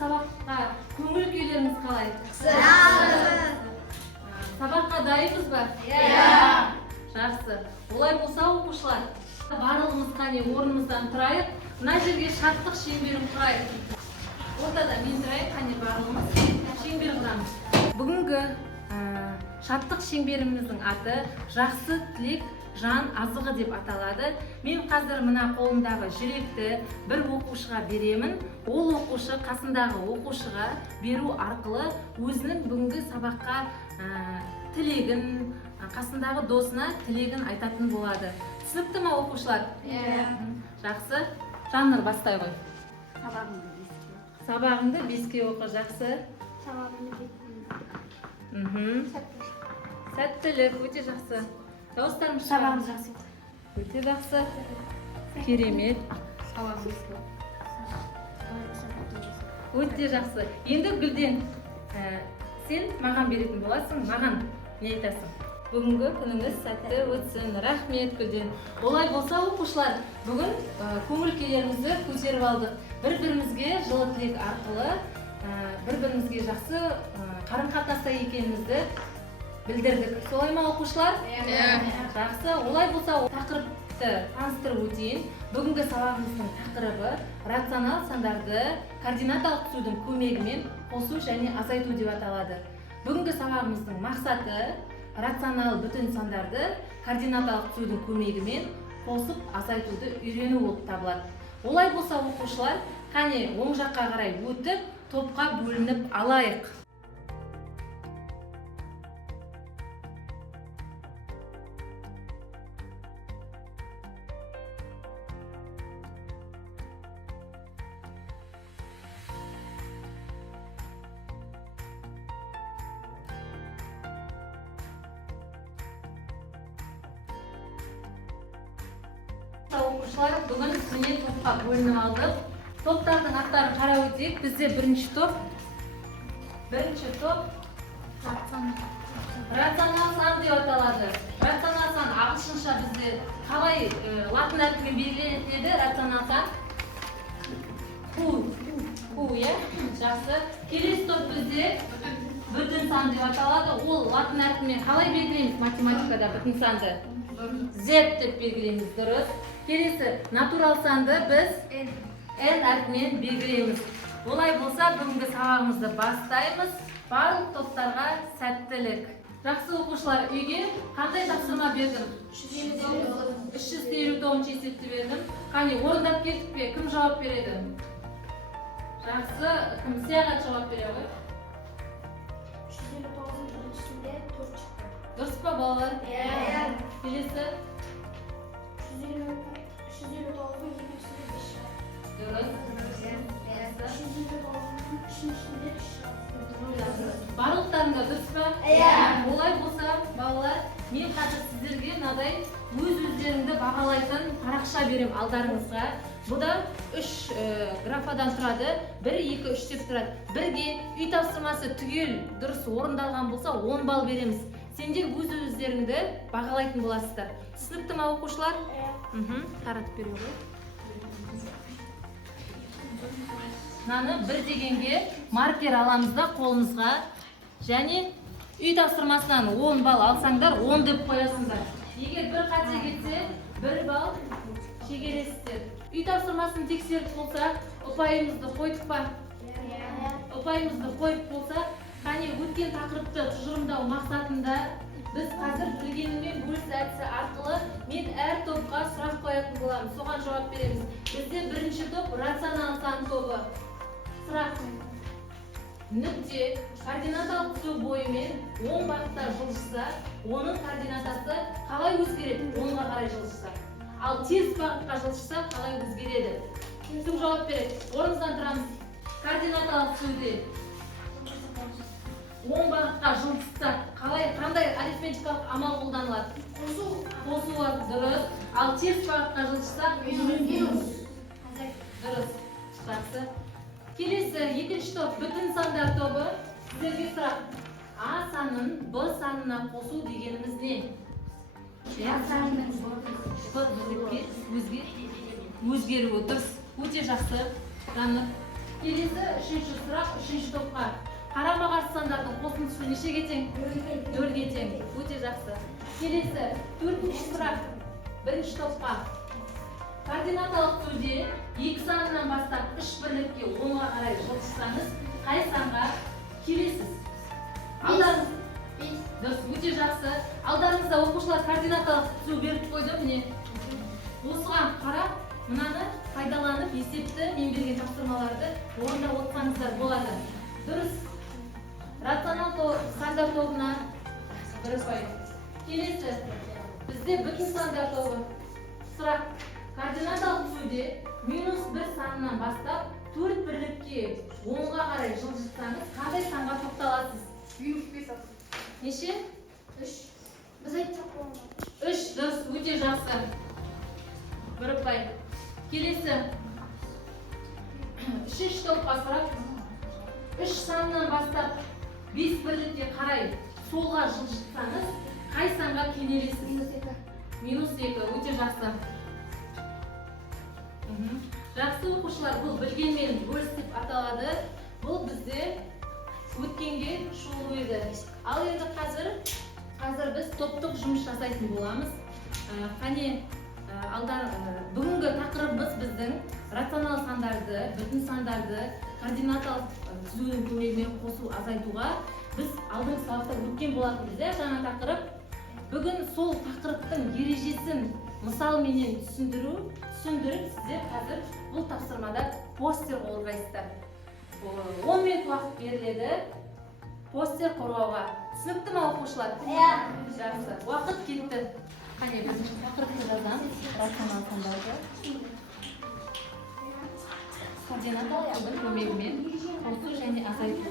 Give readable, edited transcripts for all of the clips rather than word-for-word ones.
сабаққа көңіл күйлеріңіз қалай? Сабаққа дайынбыз ба? Жақсы. Олай болса оқушылар, барлығымыз қане орнымыздан тұрайық. Мына жерге шаттық шеңберін құрайық. Ортада мен тұрайық, қане барлығымыз шеңбер құрамыз. Бүгінгі шаттық шеңберіміздің аты жақсы тілек жан азығы деп аталады. Мен қазір мына қолымдағы жүректі бір оқушыға беремін. Ол оқушы қасындағы оқушыға беру арқылы өзінің бүгінгі сабаққа тілегін, қасындағы досына тілегін айтатын болады. Түсінікті ме оқушылар? Жақсы. Жаннұр, бастай ғой. Сабағыңды беске оқы. Жақсы. Сәттілік, өте жақсы. Дауыстарым Сабағымыз жақсы. Өте жақсы. Керемет. Өте жақсы. Енді Гүлден, сен маған беретін боласың, маған не айтасың? Бүгінгі күніңіз сәтті өтсін. Рахмет, Гүлден. Олай болса, оқушылар, бүгін көңіл күйлерімізді көтеріп алдық. Бір-бірімізге жылы тілек арқылы, бір-бірімізге жақсы қарым-қатынаста екенімізді білдірдік. Солай ма, оқушылар? Жақсы. Олай болса, тақырыпты таныстырып өтейін. Бүгінгі сабағымыздың тақырыбы рационал сандарды координаталық түсудің көмегімен қосу және азайту деп аталады. Бүгінгі сабағымыздың мақсаты рационал бүтін сандарды координаталық түсудің көмегімен қосып азайтуды үйрену болып табылады. Олай болса, оқушылар, қане оң жаққа қарай өтіп, топқа бөлініп алайық. Оқушылар, бүгін міне топқа бөлініп алдық. Топтардың аттарын қарап өтейік. Бізде бірінші топ рационал сан деп аталады. Рационал сан ағылшынша бізде қалай латын әрпімен белгіленетін еді? Рационал сан q, жақсы. Келесі топ бізде бүтін сан деп аталады. Ол латын әрпімен қалай белгілейміз математикада бүтін санды? Z деп белгілейміз, дұрыс. Келесі натурал санды біз n әрпімен белгілейміз. Олай болса, бүгінгі сабағымызды бастаймыз. Барлық топтарға сәттілік. Жақсы оқушылар, үйге қандай тапсырма бердім? 359 есепті бердім. Қане, орындап кеттік пе? Кім жауап береді? Жақсы, кім сияға жауап бере ғой? 359-ның ішінде 4 шықты. Дұрыс па, балалар? Келесі? 359-ның екіншісінде 5 шықты. Дұрыс. 359-ның үшіншісінде 3 шықты. Барлықтарында дұрыс па? Олай болса, балалар, мен қазір сіздерге мынадай өз-өздеріңді бағалайтын парақша берем алдарыңызға. Бұда 3 графадан тұрады, 1, 2, 3 деп тұрады. Бірге үй тапсырмасы түгел дұрыс орындалған болса 10 балл береміз. Сендер өз-өздеріңді бағалайтын боласыздар. Түсінікті ме, оқушылар? Таратып бере ғой. Мынаны 1 дегенге маркер аламыз да қолымызға, және үй тапсырмасынан 10 балл алсаңдар, 10 деп қоясыңдар. Егер бір қате кетсе, 1 балл шегересіздер. Үй тапсырмасын тексеріп болса, ұпайымызды қойдық па? Ұпайымызды қойып болса, қане өткен тақырыпты тұжырымдау мақсатында біз қазір білгеніммен бөліс әдісі арқылы мен әр топқа сұрақ қоятын боламын. Соған жауап береміз. Бізде бірінші топ рационал сан тобы. Сұрақ: нүкте координаталық түсу бойымен 10 бағытта жылжыса, оның координатасы қалай өзгереді? 10-ға қарай жылжыса. Ал теріс бағытқа жылжыса, қалай өзгереді? Кім жауап береді? Орнымыздан тұрамыз. Координаталық түсуде 10 бағытқа жылжыса, қандай арифметикалық амал қолданылады? Қосу дұрыс. Ал теріс бағытқа жылжыса, дұрыс. Жақсы. Келесі екінші топ бүтін сандар тобы. Сіздерге сұрақ: А санын Б санына қосу дегеніміз не? Өзгеруі дұрыс. Өте жақсы. Жаннұр, Келесі үшінші сұрақ, үшінші топқа. Қарама-қарсы сандардың қосындысы нешеге тең? 4-ге тең. Өте жақсы. Келесі төртінші сұрақ, бірінші топқа. Координаталық түрде екі санынан бастап үш бірлікке 10-ға қарай жылжытсаңыз, қай санға келесіз? Дұрыс, өте жақсы. Алдарыңызда оқушылар координаталық түзу беріп қойды, міне. Осыған қарап, мынаны пайдаланып есепті мен берген тапсырмаларды орындап отырсаңыздар болады. Дұрыс. Рационал сандар тобына келесі. Бізде бүтін сандар тобы. Сұрақ. Координаталық түзуде -1 санынан бастап 4 бірлікке 10-ға қарай жылжытсаңыз, қандай санға тоқталасыз? -5. Неше? 3. Біз айтсақ болмайды. 3, дұрыс, өте жақсы. Бір ұпай. Келесі. Үшінші топқа сұрақ. 3 санынан бастап 5 бірлікке қарай солға жылжытсаңыз, қай санға кенелесіз? -2, өте жақсы. Жақсы оқушылар, бұл білгенмен бөліс деп аталады. Бұл бізде өткенге шолу еді. Ал енді қазір біз топтық жұмыс жасайтын боламыз. Қане, бүгінгі тақырыбымыз біздің рационал сандарды, бүтін сандарды, координаталық түзудің көмегімен қосу, азайтуға біз алдыңғы сабақта өткен болатынбыз, жаңа тақырып. Бүгін сол тақырыптың ережесін мысалменен түсіндіріп, сіздер қазір бұл тапсырмада постер қорғайсыздар. 10 минут уақыт беріледі постер қорғауға. Түсінікті ме оқушылар? Жақсы. Уақыт кетті. Қане, біз тақырыпты жазамыз. Рационал сандарды. Координаталардың көмегімен қосу және азайту.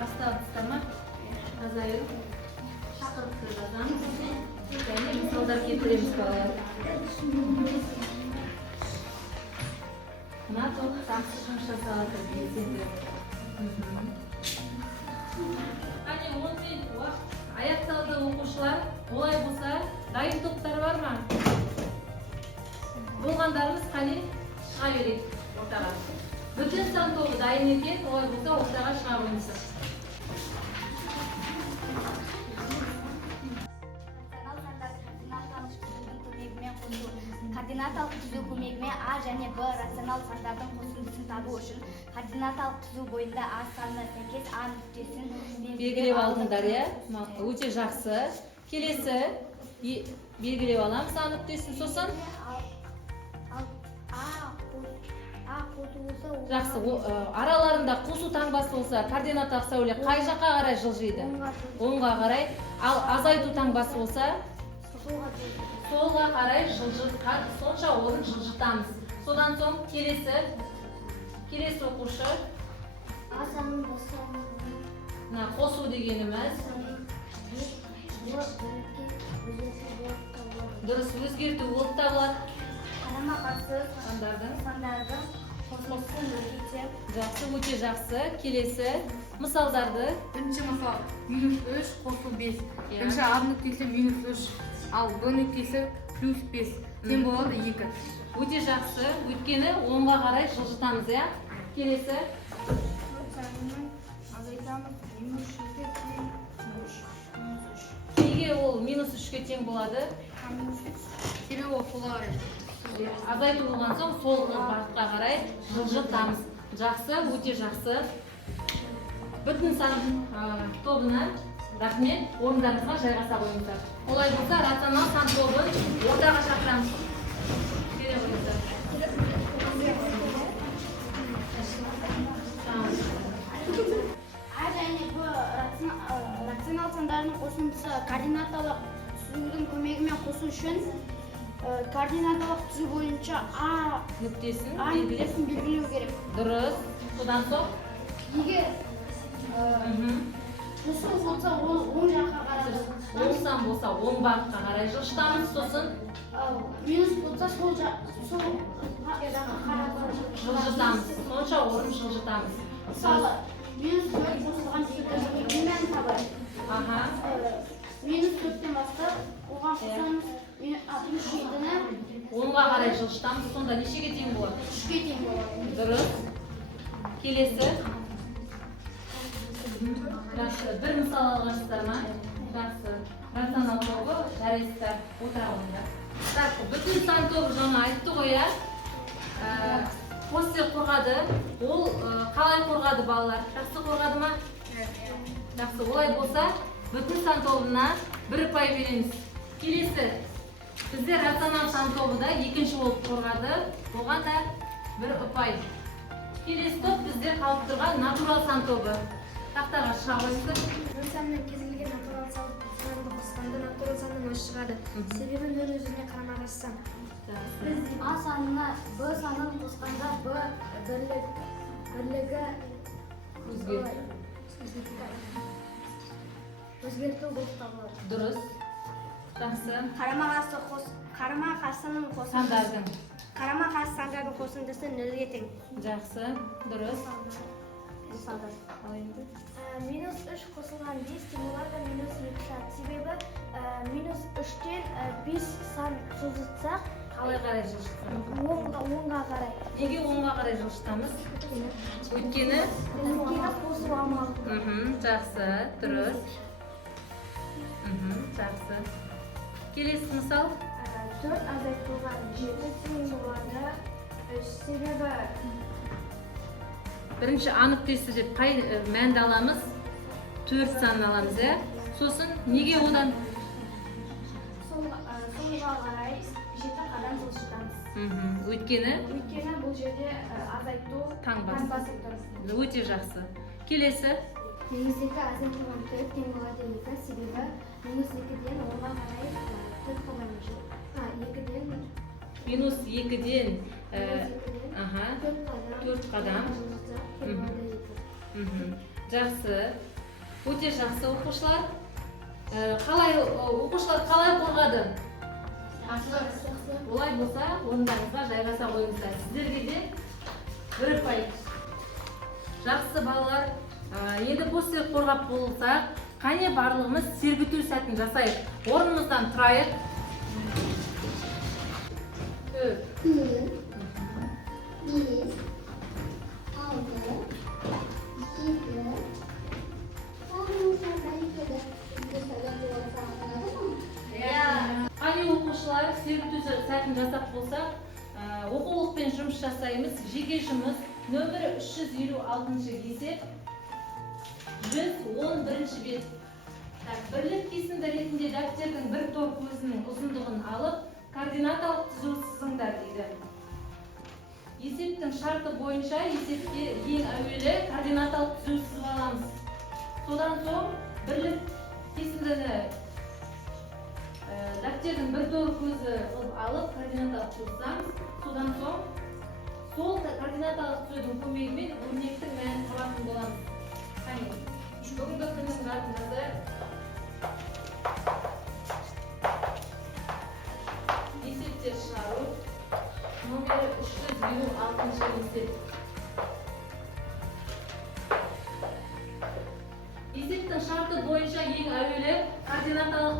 Басталыстар ма? Азайу. Тақырыпты жазамыз. Және мысалдар келтіреміз балалар. Мына топ жақсы жұмыс жасалады белсенді. Қане, 10 минут уақыт аяқталды оқушылар. Олай болса, дайын топтар бар ма? Болғандарымыз қане шыға берейік ортаға. Бүтін сан тобы дайын екен, олай болса ортаға шыға қойыңыздар. Координаталық түзу көмегімен А және Б рационал сандардың қосындысын табу үшін координаталық түзу бойында А санына сәйкес А нүктесін белгілеп алдыңдар, өте жақсы. Келесі белгілеп аламыз А нүктесін, сосын жақсы. Араларында қосу таңбасы болса, координаталық сәуле қай жаққа қарай жылжиды? 10-ға қарай. Ал азайту таңбасы болса, солға қарай жылжытқан, сонша орын жылжытамыз. Содан соң келесі оқушы. Қосу дегеніміз дұрыс, өзгерту болып табылады. Қарама-қарсы сандардың қосылысын өте. Жақсы, өте жақсы. Келесі мысалдарды. Бірінші мысал -3 қосу 5. Бірінші А нүктесі -3, ал Б нүктесі +5. Тең болады 2. Өте жақсы. Өйткені 10-ға қарай жылжытамыз, иә? Келесі. Неге ол -3-ке тең болады? Себебі ол солға қарай. Азайту болған соң сол бағытқа қарай жылжытамыз. Жақсы, өте жақсы. Бүтін сан тобына рахмет, орындарыңызға жайғаса қойыңыздар. Олай болса, рационал сан тобын ортаға шақырамыз. Келе қойыңыздар. А және Б рационал сандарының қосындысы координаталық түзудің көмегімен қосу үшін координаталық түзу бойынша А нүктесін белгілеу керек. Дұрыс. Содан соң Егер қосу болса, ол оң жаққа қарай. оң сан болса, оң бағытқа қарай жылжытамыз. Сосын минус болса, сол жаққа қарай жылжытамыз. Сонша орын жылжытамыз. Мысалы, минус 4 қосылған 2 мән табайық. Аха. Минус 4-тен бастап, оған қосамыз плюс 7-ні 10-ға қарай жылжытамыз. Сонда нешеге тең болады? 3-ке тең болады. Дұрыс. Келесі. Жақсы. Бір мысал алғансыздар ма? Жақсы. Рационал тобы жарайсыздар. Отыра алыңдар. Так, бүтін сан тобы жаңа айтты ғой, иә? После қорғады. Ол қалай қорғады балалар? Жақсы қорғады ма? Жақсы. Олай болса, бүтін сан тобына 1 ұпай береміз. Келесі. Бізде рационал сан тобы да екінші болып қорғады. Оған да 1 ұпай. Келесі топ бізде қалып тұрған натурал сан тобы. Тақтаға шыға қойыңыздар. Нөл санның кез келген натурал санды қосқанда натурал санның өзі шығады. Себебі нөл өзіне қарама-қарсы сан. А санына Б санын қосқанда Б бірлігі өзгерту болып табылады. Дұрыс. Жақсы. Қарама-қарсының Сандардың. қарама-қарсы сандардың қосындысы нөлге тең. Жақсы. Дұрыс. Минус 3 қосылған 5 тең болады минус 2 шығады. Себебі минус 3-тен 5 сан созылтсақ, Қалай қарай жылжытамыз? 10-ға қарай. Неге 10-ға қарай жылжытамыз? Өйткені? Қосу амалы. Жақсы. Дұрыс. Жақсы. Келесі мысал. 4 азайтылған 7 тең болады. Себебі Бірінші А нүктесі деп қай мәнді аламыз? 4 санын аламыз, иә? Сосын неге одан? Солға қарай 7 қадам жылжытамыз. Өйткені? Өйткені бұл жерде азайту Таңбасы. Өте жақсы. Келесі. Минус 2 азайтылған 4 тең болады 2. Себебі минус 2-ден 10-ға қарай 4 қадам жылжытамыз. Минус 2-ден 4 қадам. Жақсы. Өте жақсы оқушылар. Оқушылар қалай қорғады? Олай болса, орындарыңызға жайғаса қойыңыздар. Сіздерге де 1 ұпай. Жақсы балалар. Енді после қорғап болсақ, қане барлығымыз сергіту сәтін жасайық. Орнымыздан тұрайық. 4, Қане оқушылар сергіту сәтін жасап болсақ, оқулықпен жұмыс жасаймыз. Жеке жұмыс нөмірі 356 есеп 111 бет. Бірлік кесінді ретінде дәптердің бір тор көзінің ұзындығын алып, координаталық түзу сызыңдар дейді. Есептің шарты бойынша есепке ең әуелі координаталық түзу сызып аламыз. Содан соң бірлік кесіндіні дәптердің бір тор көзі қылып алып, координаталық түзсаңыз, содан соң сол координаталық түзудің көмегімен өрнектің мәнін табатын боламыз. Бүгінгі күннің бәрін жазайық. Есептер шығару. Номері 356 есеп. Есептің шарты бойынша ең әуелі координаталық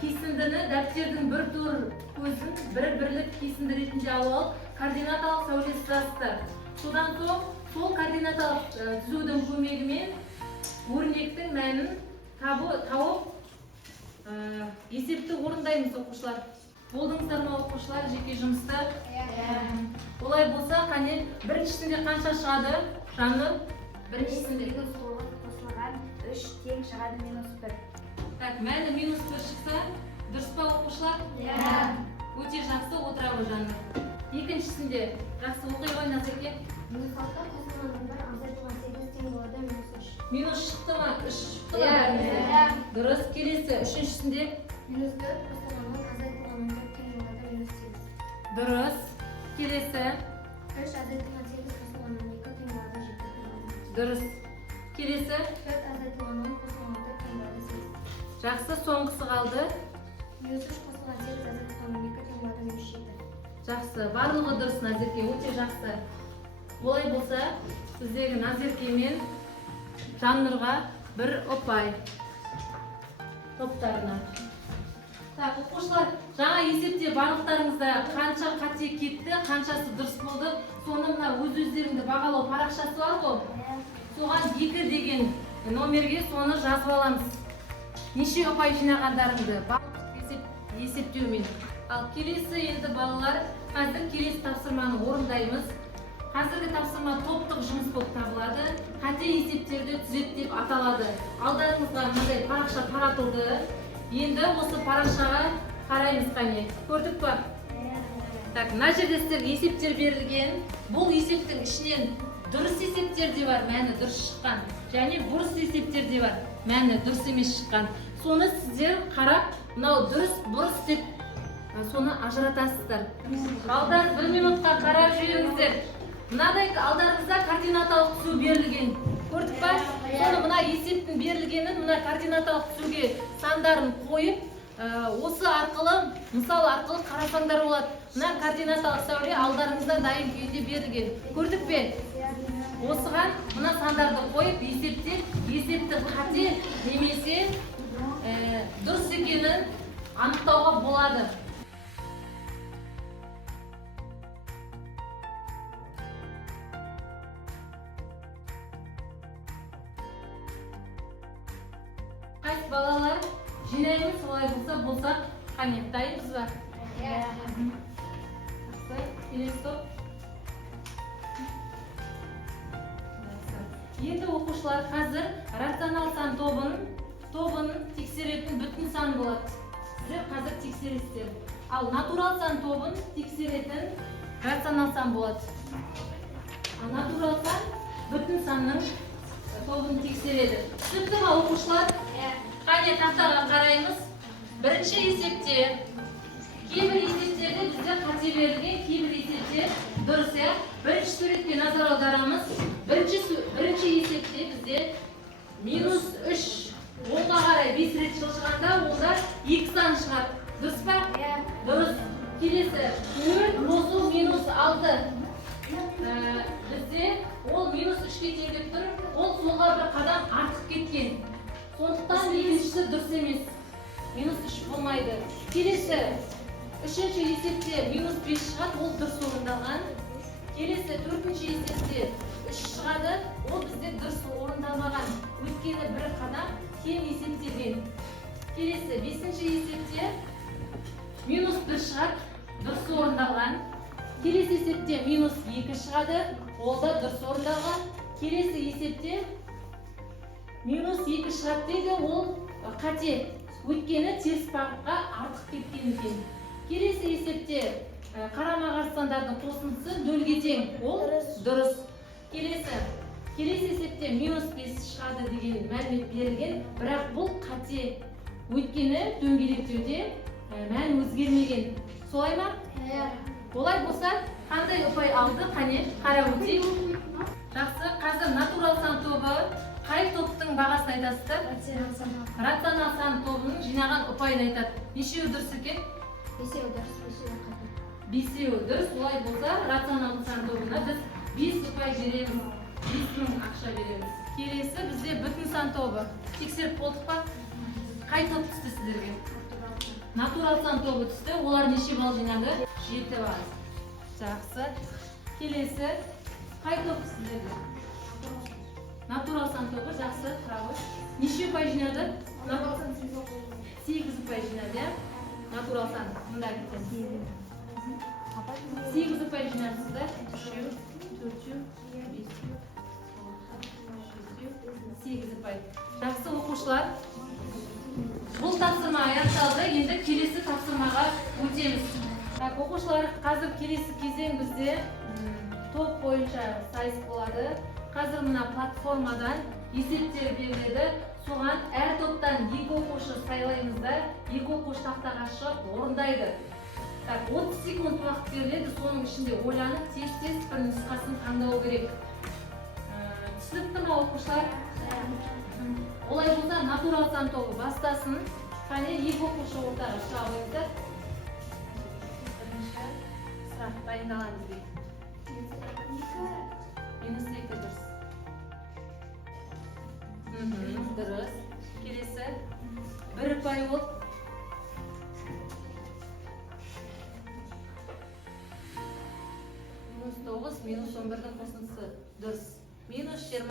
кесіндіні дәптердің бір тор көзін бірлік кесінді ретінде алып, координаталық сәуле сызасыздар. Содан соң сол координаталық түзудің көмегімен өрнектің мәнін тауып есепті орындаймыз оқушылар. Болдыңыздар ма оқушылар жеке жұмысты? Олай болса, қане біріншісінде қанша шығады? Жаңы біріншісінде қосылған 3 тең шығады минус 1. Мәні минус 1 шықса, дұрыс па оқушылар? Өте жақсы, отыра ғой жаңы. Екіншісінде жақсы оқи ғой Назеке? Минус 6 қосылған 1 азайтылған 8 тең болады минус 3. Минус шықты ма? 3 шықты ма? Дұрыс. Келесі үшіншісінде? Минус 4 қосылған 10 азайтылған 14 тең болады минус 8. Дұрыс. Келесі? 3 азайтылған 8 қосылған 12 тең болады 7 тең болады. Дұрыс. Келесі? 4 азайтылған 10 қосылған 6 тең болады 8. Жақсы, соңғысы қалды. Минус 3 қосылған 8 азайтылған 12 тең болады минус 7. Жақсы, барлығы дұрыс Назерке, өте жақсы. Олай болса, сіздегі Назерке мен Жаннұрға 1 ұпай топтарына. Так, оқушылар, жаңа есепте барлықтарыңызда қанша қате кетті, қаншасы дұрыс болды, соны мына өз-өздеріңді бағалау парақшасы бар ғой. Соған 2 деген номерге соны жазып аламыз. Неше ұпай жинағандарыңды барлық есептеумен. Ал келесі енді балалар, қазір келесі тапсырманы орындаймыз. Қазіргі тапсырма топтық жұмыс болып табылады. Қате есептерді түзет деп аталады. Алдарыңызға мынандай парақша таратылды. Енді осы парақшаға қараймыз қане. Көрдік па? Так, мына жерде сіздерге есептер берілген. Бұл есептің ішінен дұрыс есептер де бар, мәні дұрыс шыққан. Және бұрыс есептер де бар, мәні дұрыс емес шыққан. Соны сіздер қарап, мынау дұрыс, бұрыс деп соны ажыратасыздар. Балдар 1 минутқа қарап жіберіңіздер. Мынадай алдарыңызда координаталық түсу берілген. Көрдік па? Соны мына есептің берілгенін мына координаталық түсуге сандарын қойып, осы арқылы, мысал арқылы қарасаңдар болады. Мына координаталық сәуле алдарыңызда дайын күйінде берілген. Көрдік пе? Осыған мына сандарды қойып, есептің қате немесе дұрыс екенін анықтауға болады. Қайсы балалар жинаймыз, солай болса, қане, дайынбыз ба? Келесі топ. Енді оқушылар қазір рационал сан тобын тексеретін бүтін сан болады. Сіздер қазір тексересіздер. Ал натурал сан тобын тексеретін рационал сан болады. Ал натурал сан бүтін санның тобын тексереді. Түсінікті ма оқушылар? Қане тақтаға қараймыз. Бірінші есепте кейбір есептерде бізде қате берілген, кейбір есептер дұрыс. Бірінші суретке назар аударамыз. Бірінші есепте бізде -3 10-ға қарай 5 рет жылжығанда онда 2 сан шығады. Дұрыс па? Дұрыс. Келесі 4 қосу -6. Бізде ол -3-ке тең деп тұр. Ол солға бір қадам артық кеткен. Сондықтан екіншісі дұрыс емес. -3 болмайды. Келесі үшінші есепте -5 шығады, ол дұрыс орындалған. Келесі төртінші есепте 3 шығады, ол бізде дұрыс орындалмаған. Өйткені бір қадам кем есептелген. Келесі бесінші есепте -1 шығады, дұрыс орындалған. Келесі есепте -2 шығады, ол да дұрыс орындалған. Келесі есепте -2 шығады дейді, ол қате. Өйткені теріс бағытқа артық кеткен екен. Келесі есепте қарама-қарсы сандардың қосындысы 0-ге тең, ол дұрыс. Келесі есепте -5 шығады деген мәлімет берілген, бірақ бұл қате. Өйткені дөңгелектеуде мән өзгермеген. Солай ма? Олай болса, қандай ұпай алды? Қане, қарап өтейік. Жақсы, қазір натурал сан тобы қай топтың бағасын айтасыздар? Рационал сан тобының жинаған ұпайын айтады. Нешеуі дұрыс екен? 5-еуі дұрыс. Олай болса, рационал сан тобына біз 5 ұпай береміз. 5.000 ақша береміз. Келесі бізде бүтін сан тобы. Тексеріп болдық па? Қай топ түсті сіздерге? Натурал сан тобы түсті. Олар неше балл жинады? 7 балл. Жақсы. Келесі қай топ сіздерге? Натурал сан тобы жақсы. Неше ұпай жинады? 8 ұпай жинады. Натурал сан. Мұнда кеткен. 8 ұпай жинадыңыздар. 3, 4, 5, 8 ұпай. Жақсы оқушылар. Бұл тапсырма аяқталды. Енді келесі тапсырмаға өтеміз. Оқушылар, қазір келесі кезең бізде топ бойынша сайыс болады. Қазір мына платформадан есептер беріледі. Соған әр топтан 2 оқушы сайлаймыздар. 2 оқушы тақтаға шығып орындайды. 30 секунд уақыт беріледі. Соның ішінде ойланып, тез-тез бір нұсқасын таңдау керек. Түсінікті ме оқушылар? Олай болса, натурал сан тобы бастасын. Қане 2 оқушы ортаға шыға қойыңыздар. Бірінші сұрақ дайындаламыз дейді. -2 дұрыс. Дұрыс. Келесі 1 ұпай болып 1-дің қосындысы дұрыс. Минус 20.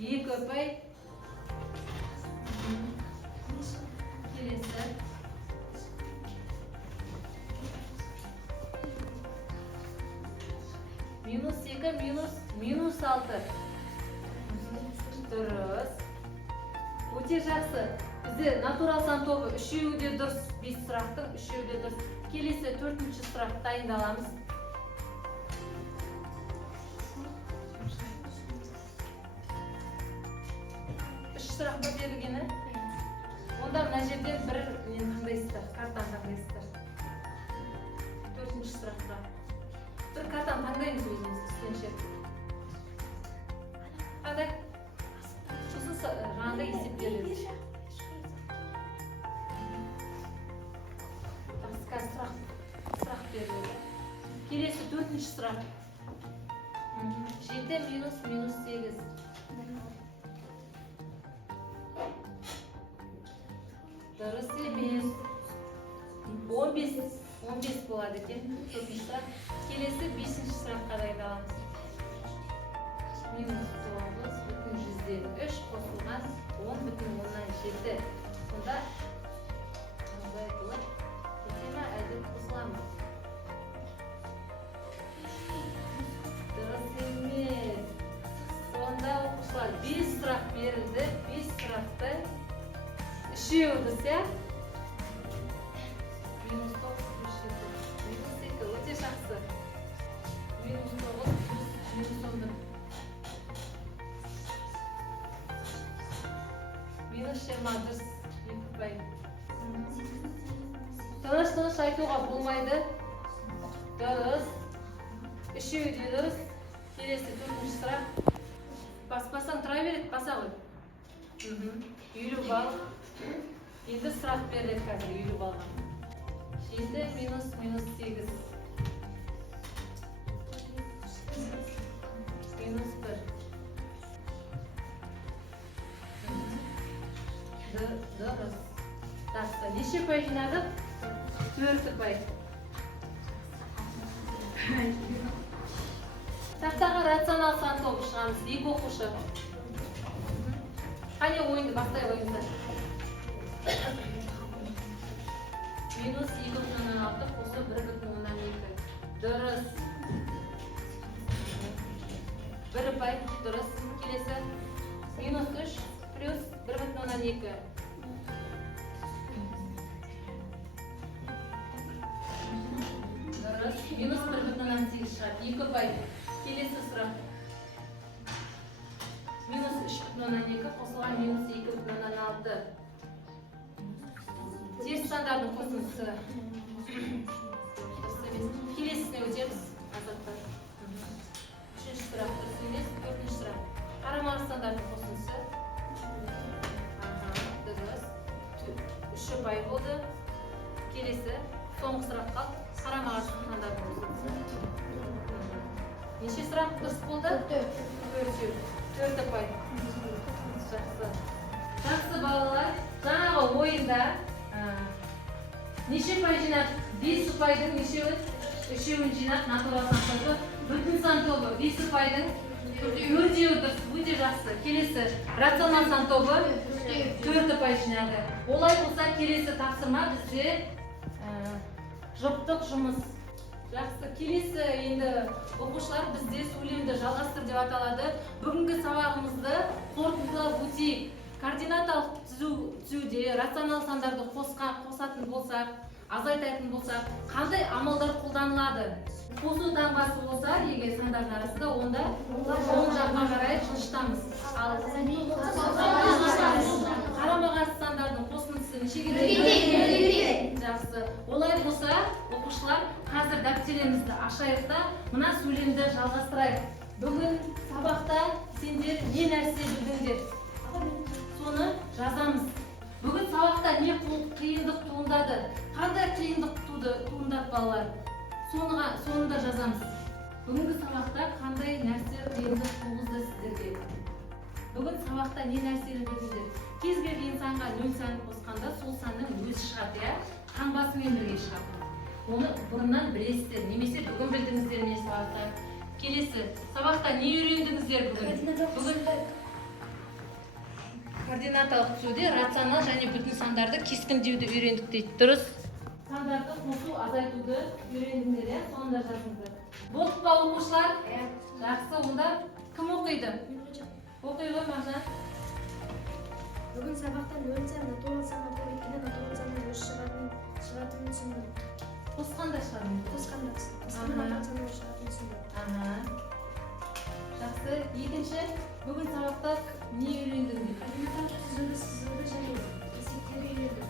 2 ұпай. Келесі. Минус 2, минус 6. Дұрыс. Өте жақсы. Бізде натурал сан тобы үшеуі де дұрыс. 5 сұрақтың үшеуі де дұрыс. Келесі 4-ші сұрақ дайындаламыз. Үш сұрақ па берілгені? Онда мына жерден бір таңдайсыздар, картаны таңдайсыздар. 4-ші сұраққа. Бір картаны таңдаймыз өзіміз үстенше. Қандай? Сосын жаңағыдай есеп береді. Сұрақ береді. Келесі 4-ші сұрақ. 7 минус 8. Дұрыс емес. 15 болады екен. 4-ші сұрақ. Келесі 5-ші сұраққа дайындаламыз. Минус 9,3 қосылған 10,7. Сонда қандай болады? Кетема әлде қосыламыз. Дұрыс емес. Сонда оқушылар 5 сұрақ берілді. 5 сұрақты үшеуі дұрыс, иә? Минус 9,7. Минус 2. Өте жақсы. Минус 9, минус 11. Минус 20 дұрыс. 2 ұпай. Тыныш айтуға болмайды. Дұрыс. Үшеуі де дұрыс. Келесі 4-ші сұрақ. Баспасаң тұра береді, баса ғой. 50 балл. Енді сұрақ беріледі қазір 50 балға. 7 минус 8. Минус 1. Дұрыс. Жақсы. Неше ұпай жинадық? 4 ұпай. Тақтаға рационал сан тобы шығамыз. 2 оқушы. Қане ойынды бастай ойыңыздар. Минус 2,6 қосы 1,2. Дұрыс. 1 ұпай. Дұрыс. Келесі. Минус 3 плюс 1,2. Дұрыс. Минус 1,8 шығады. 2 ұпай. Келесі сұрақ. Минус 3,2 қосылған минус 2,6. Теріс сандардың қосындысы. Келесісіне өтеміз. Азаттар. 3-ші сұрақ дұрыс емес. 4-ші сұрақ. Қарама-қарсы сандардың қосындысы. Дұрыс. 3 ұпай болды. Келесі. Соңғы сұрақ қалды. Қарама-қарсы сандардың қосындысы. Неше сұрақ дұрыс болды? 4 ұпай. Жақсы. Жақсы балалар. Жаңағы ойында неше ұпай жинап? 5 ұпайдың үшеуін жинап, натурал сан тобы. Бүтін сан тобы 5 ұпайдың 4-еуі дұрыс. Өте жақсы. Келесі рационал сан тобы 4 ұпай жинады. Олай болса келесі тапсырма бізде жұптық жұмыс. Жақсы. Келесі енді оқушылар бізде сөйлемді жалғастыр деп аталады. Бүгінгі сабағымызды қорытындылап өтейік. Координаталық түзуде рационал сандарды қосатын болсақ, азайтатын болсақ, қандай амалдар қолданылады? Қосу таңбасы болса, егер сандардың арасында, онда оң жаққа қарай жылжытамыз. Қарама-қарсы сандардың қосындысы нешеге дейін? Жақсы. Олай болса, оқушылар, қазір дәптерлерімізді ашайық та, мына сөйлемді жалғастырайық. Бүгін сабақта сендер не нәрсе білдіңдер? Соны жазамыз. Бүгін сабақта не қиындық туындады? Қандай қиындық туындады балалар? Соны да жазамыз. Бүгінгі сабақта қандай нәрсе қиындық туғызды сіздерге? Бүгін сабақта не нәрсені білдіңдер? Кез келген санға 0 санын қосқанда сол санның өзі шығады, иә? Таңбасымен бірге шығады. Оны бұрыннан білесіздер, немесе бүгін білдіңіздер не сабақта. Келесі сабақта не үйрендіңіздер бүгін? Координаталық түсуде рационал және бүтін сандарды кескіндеуді үйрендік дейді. Дұрыс. Сандарды қосу, азайтуды үйрендіңдер, иә? Соңында жазыңыздар. Болды па оқушылар? Жақсы, онда кім оқиды? Оқи ғой, Мағжан. Бүгін сабақта 0 сан, натурал сан, натурал санның өз шығатынын түсіндім. Қосқанда шығармын. Қосқанда натурал санның өз шығатынын түсіндім. Жақсы. Екінші, бүгін сабақта не үйрендіңдер? Координаталық түзуді, сызуды және есептерді үйрендім.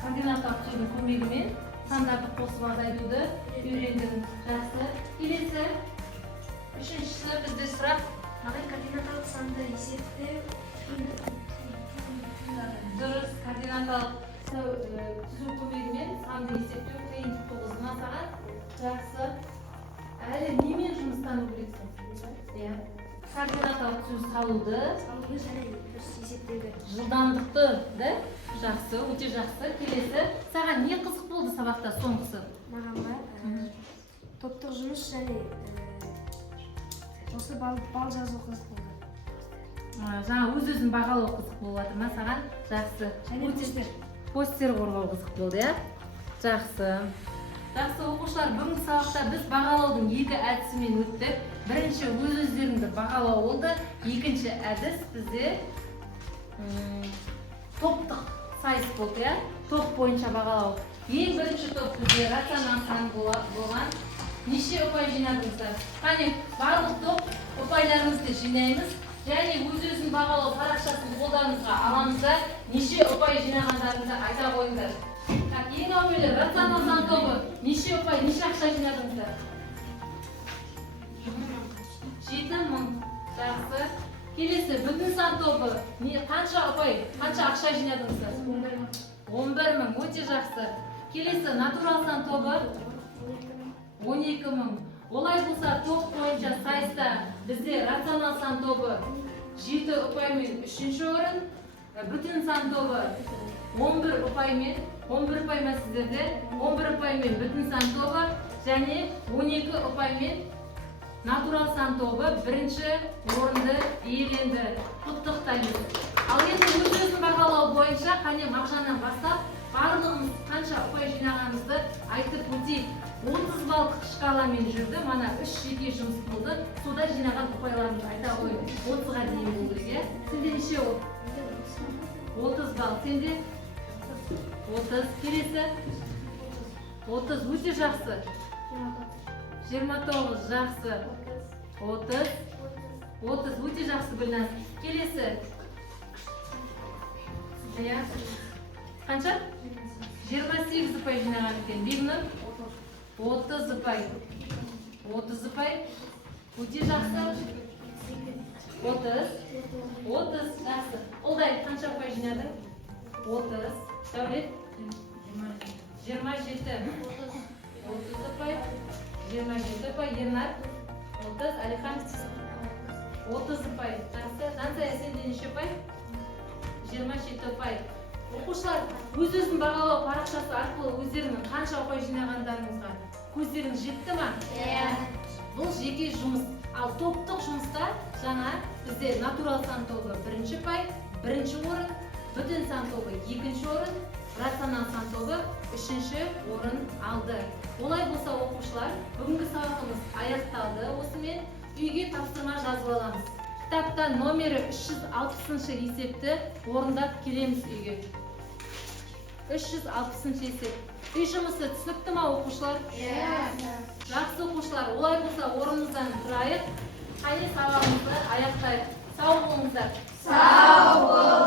Координаталық түсудің көмегімен сандарды қосып азайтуды үйрендім. Жақсы. Келесі, үшіншісі бізде сұрақ. Координаталық санды есептеу Дұрыс. Координаталық түзу көмегімен санды есептеу қиындық туғызма саған. Жақсы. Әлі немен жұмыстану керексің? Иә. Координаталық түзу салуды, және есептеуді. жылдамдықты, да? Жақсы, өте жақсы. Келесі, саған не қызық болды сабақта соңғысы? Маған ба? Топтық жұмыс және осы бал жазу қызық болды. Жаңа өз-өзін бағалау қызық болып жатыр ма саған? Жақсы. Және Постер қорғау қызық болды, иә? Жақсы. Жақсы оқушылар, бүгінгі сабақта біз бағалаудың екі әдісімен өттік. Бірінші өз-өздеріңді бағалау болды. Екінші әдіс бізде топтық сайыс болды, иә? Топ бойынша бағалау. Ең бірінші топ бізде рационал сан болған. Неше ұпай жинадыңыздар? Қане, барлық топ ұпайларымызды жинаймыз. Және өз-өзін бағалау парақшасын қолдарыңызға аламыздар. Неше ұпай жинағандарыңызды айта қойыңдар. Ең әуелі рационал сан тобы неше ұпай, неше ақша жинадыңыздар? 7.000. Жақсы. Келесі бүтін сан тобы қанша ұпай, қанша ақша жинадыңыздар? 11.000. Өте жақсы. Келесі натурал сан тобы 12.000. Олай болса топ бойынша сайыста бізде рационал сан тобы 7 ұпаймен 3-ші орын, бүтін сан тобы 11 ұпаймен, 11 ұпаймен сіздерде, 11 ұпаймен бүтін сан тобы және 12 ұпаймен натурал сан тобы бірінші орынды иеленді. Құттықтаймыз. Ал енді өз-өзін бағалау бойынша қане Мағжаннан бастап барлығымыз қанша ұпай жинағанымызды айтып өтейік. 30 балл шкаламен жүрді. Мана 3 жеке жұмыс болды. Суда жинаған ұпайларымызды айта қойды. 30-ға дейін болды, иә? Сенде неше ол? 30 балл. Сенде? 30. Келесі? 30. Өте жақсы. 29. Жақсы. 30. 30. Өте жақсы Гүлназ. Келесі? Қанша? 28 ұпай жинаған екен. Бегнұр? 30 ұпай. 30 ұпай. Өте жақсы. 30. 30 жақсы. Олдай қанша ұпай жинадың? 30. Дәулет? 27. 30 ұпай. 27 ұпай. Ернар? 30. Алихан? 30 ұпай. Жақсы. Жансая, сенде неше ұпай? 27 ұпай. Оқушылар, өз-өзін бағалау парақшасы арқылы өздерінің қанша ұпай жинағандарыңызға көздеріңіз жетті ма? Иә. Бұл жеке жұмыс. Ал топтық жұмыста жаңа бізде натурал сан тобы бірінші ұпай, бірінші орын, бүтін сан тобы екінші орын, рационал сан тобы үшінші орын алды. Олай болса оқушылар, бүгінгі сабағымыз аяқталды. Осымен үйге тапсырма жазып аламыз. Кітапта номері 360 есепті орындап келеміз үйге. 360 есеп. Үй жұмысы түсінікті ма оқушылар? Жақсы оқушылар, олай болса орнымыздан тұрайық. Қане сабағымызды аяқтайық. Сау болыңыздар. Сау бол!